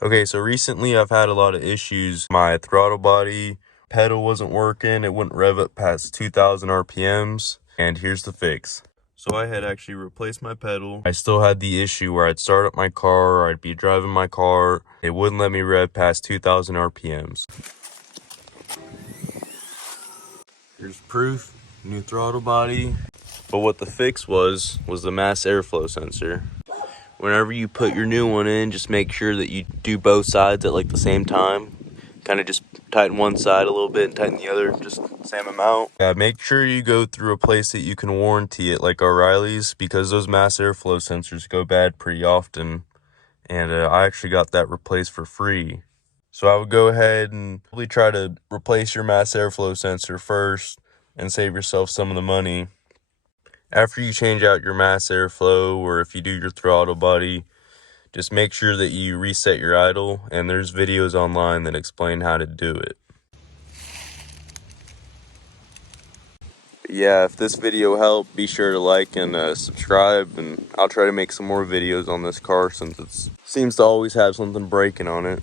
Okay, so recently I've had a lot of issues. My throttle body pedal wasn't working. It wouldn't rev up past 2,000 RPMs. And here's the fix. So I had actually replaced my pedal. I still had the issue where I'd start up my car, or I'd be driving my car. It wouldn't let me rev past 2,000 RPMs. Here's proof, new throttle body. But what the fix was the mass airflow sensor. Whenever you put your new one in, just make sure that you do both sides at like the same time. Kind of just tighten one side a little bit and tighten the other, just the same amount. Yeah, make sure you go through a place that you can warranty it, like O'Reilly's, because those mass airflow sensors go bad pretty often. And I actually got that replaced for free. So I would go ahead and probably try to replace your mass airflow sensor first and save yourself some of the money. After you change out your mass airflow, or if you do your throttle body, just make sure that you reset your idle, and there's videos online that explain how to do it. Yeah, if this video helped, be sure to like and subscribe, and I'll try to make some more videos on this car since it seems to always have something breaking on it.